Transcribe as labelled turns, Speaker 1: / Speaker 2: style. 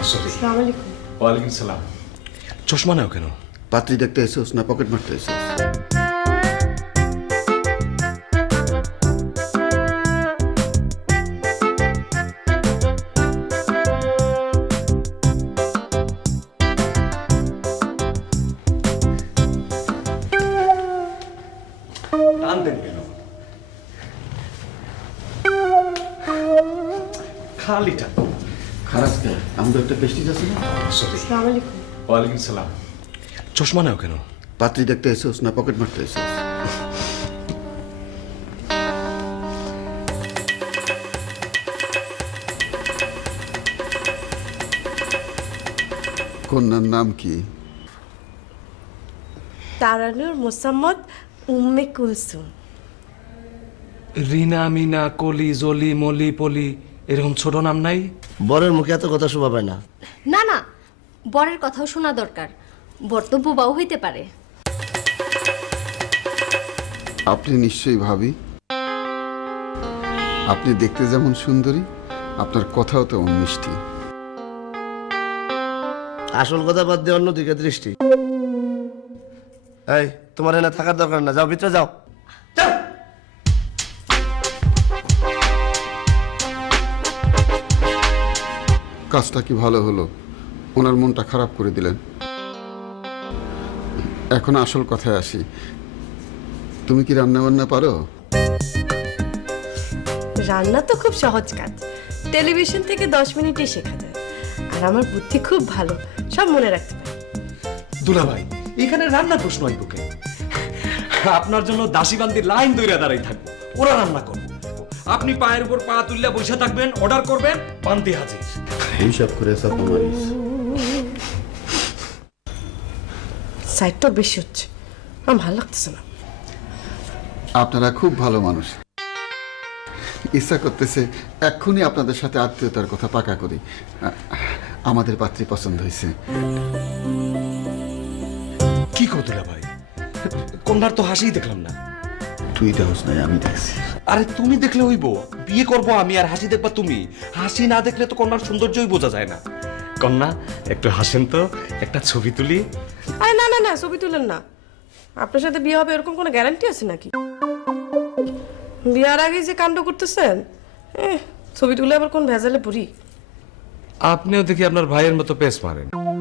Speaker 1: Sorry.
Speaker 2: আসসালামু আলাইকুম।
Speaker 1: ওয়ালাইকুম সালাম। চশমা নাও কেন?
Speaker 3: পাত্রী দেখতে এসেছ না পকেট মারতে এসেছ?
Speaker 1: টান দেন কেন? খালি টান।
Speaker 3: খারাপ কে? আমাদের একটা পেস্টিজ আছে না?
Speaker 1: সরি।
Speaker 2: আসসালামু আলাইকুম।
Speaker 1: ওয়ালাইকুম সালাম। চশমা নাও কেন?
Speaker 3: পাত্রী দেখতে এসেছ না পকেট মারতে এসেছ? কন্যার নাম কি?
Speaker 2: তারানুর মোসাম্মদ উম্মে কুলসুম।
Speaker 1: রিনা, মিনা, কলি, জলি, মলি, পলি এরকম ছোট নাম নাই?
Speaker 4: বরের মুখে এত কথা শোভা পায় না।
Speaker 5: না না, বরের কথাও শোনা দরকার। বর্তব্য বাউ হইতে পারে।
Speaker 3: আপনি নিশ্চয়ই ভাবি। আপনি দেখতে যেমন সুন্দরী, আপনার কথাও তেমন মিষ্টি।
Speaker 4: আসল কথা বাদ দিয়ে অন্যদিকে দৃষ্টি। এই, তোমার এনে থাকার দরকার না, যাও ভিতরে যাও।
Speaker 3: কাজটা কি ভালো হলো? ওনার মনটা খারাপ করে দিলেন। এখন আসল কথায় আসি, তুমি কি রান্না বান্না পারো?
Speaker 2: রান্না তো খুব সহজ কাজ, টেলিভিশন থেকে 10 মিনিটে শেখা যায়। আর আমার বুদ্ধি খুব ভালো, সব মনে রাখতে পারি।
Speaker 1: দুলা ভাই, এখানে রান্না প্রশ্ন আইব কেন? আপনার জন্য দাসীবান্দির লাইন দইরা দাঁড়াই থাকবো, ওরা রান্না করবো। আপনি পায়ের উপর পা তুললে বসে থাকবেন, অর্ডার করবেন, বান্দি হাজির।
Speaker 3: হিসাব করে সব মারিস।
Speaker 2: সাইডটা বেশি হচ্ছে, আমার ভালো লাগতেছে না।
Speaker 3: আপনারা খুব ভালো মানুষ। ইচ্ছা করতেছে এক্ষুনি আপনাদের সাথে আত্মীয়তার কথা পাকা করি। আমাদের পাত্রী পছন্দ হয়েছে।
Speaker 1: কি কো দুলা ভাই, কন্যার তো হাসিই দেখলাম না।
Speaker 3: তুই দেখোস নাই, আমি দেখছি।
Speaker 1: আরে তুমি দেখলে হইব, বিয়ে করব আমি আর হাসি দেখবা তুমি। হাসি না দেখলে তো কন্যার সৌন্দর্যই বোঝা যায় না। কন্যা একটু হাসেন তো, একটা ছবি তুলি।
Speaker 2: আরে না না না, ছবি তুলেন না। আপনার সাথে বিয়ে হবে এরকম কোনো গ্যারান্টি আছে নাকি? বিয়ার আগে যে কাণ্ড করতেছেন, ছবি তুলে আবার কোন ভেজালে পড়ি।
Speaker 1: আপনিও দেখি আপনার ভাইয়ের মতো পেস মারেন।